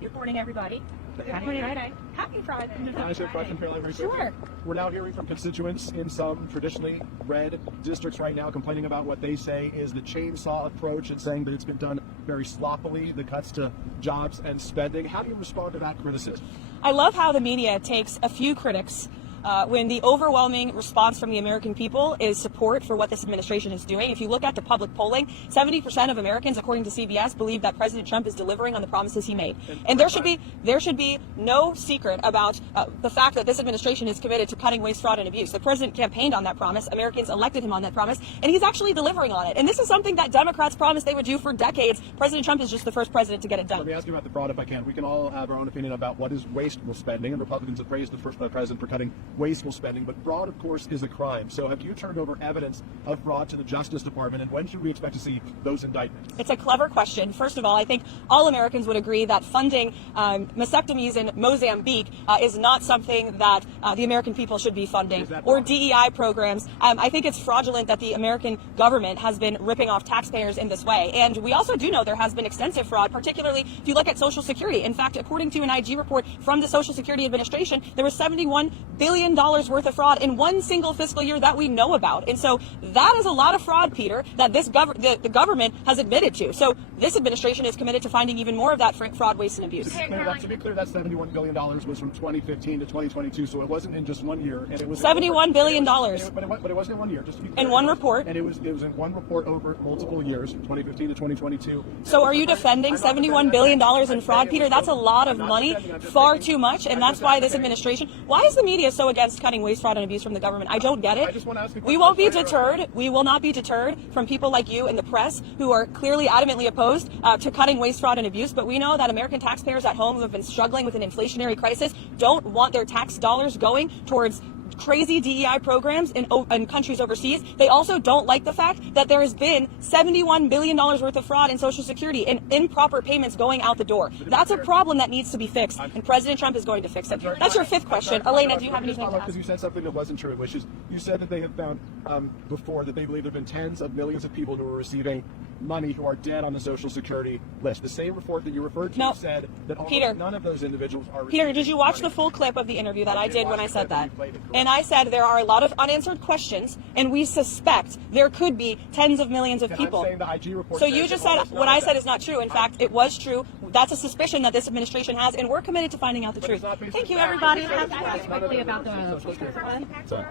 Good morning, everybody. Happy Friday. Happy Friday. Sure. We're now hearing from constituents in some traditionally red districts right now complaining about what they say is the chainsaw approach and saying that it's been done very sloppily, the cuts to jobs and spending. How do you respond to that criticism? I love how the media takes a few critics when the overwhelming response from the American people is support for what this administration is doing. If you look at the public polling, 70% of Americans, according to CBS, believe that President Trump is delivering on the promises he made. And there should be no secret about the fact that this administration is committed to cutting waste, fraud, and abuse. The president campaigned on that promise. Americans elected him on that promise, and he's actually delivering on it. And this is something that Democrats promised they would do for decades. President Trump is just the first president to get it done. Let me ask you about the fraud, if I can. We can all have our own opinion about what is wasteful spending, and Republicans have praised the first president for cutting wasteful spending, but fraud, of course, is a crime. So have you turned over evidence of fraud to the Justice Department, and when should we expect to see those indictments? It's a clever question. First of all, I think all Americans would agree that funding mastectomies in Mozambique is not something that the American people should be funding, or DEI programs. I think it's fraudulent that the American government has been ripping off taxpayers in this way. And we also do know there has been extensive fraud, particularly if you look at Social Security. In fact, according to an IG report from the Social Security Administration, there was $71 billion worth of fraud in one single fiscal year that we know about. And so that is a lot of fraud, Peter, that the government has admitted to. So this administration is committed to finding even more of that fraud, waste, and abuse. To be clear, that $71 billion was from 2015 to 2022, so it wasn't in just 1 year. And it was $71 billion. But it wasn't in 1 year, just to be clear. In one report. And it was in one report over multiple years, 2015 to 2022. So are you defending $71 billion in fraud, Peter? That's a lot of money, far too much, and that's why this administration, why is the media so against cutting waste, fraud, and abuse from the government? I don't get it. We won't be deterred. We will not be deterred from people like you in the press who are clearly adamantly opposed to cutting waste, fraud, and abuse. But we know that American taxpayers at home who have been struggling with an inflationary crisis don't want their tax dollars going towards crazy DEI programs in countries overseas. They also don't like the fact that there has been $71 billion worth of fraud in Social Security and improper payments going out the door. That's a problem that needs to be fixed, and President Trump is going to fix it. That's your fifth question. Elena, do you have anything to ask? Because you said something that wasn't true, which is you said that they have found before that they believe there have been tens of millions of people who are receiving money who are dead on the Social Security list. The same report that you referred to said that almost none of those individuals are receiving Peter, did you watch money. the full clip of the interview that I did when I said that? And I said there are a lot of unanswered questions, and we suspect there could be tens of millions of people. The IG report so you just said what I said is not true. In fact, it was true. That's a suspicion that this administration has, and we're committed to finding out the truth. Thank you, everybody. Quickly about the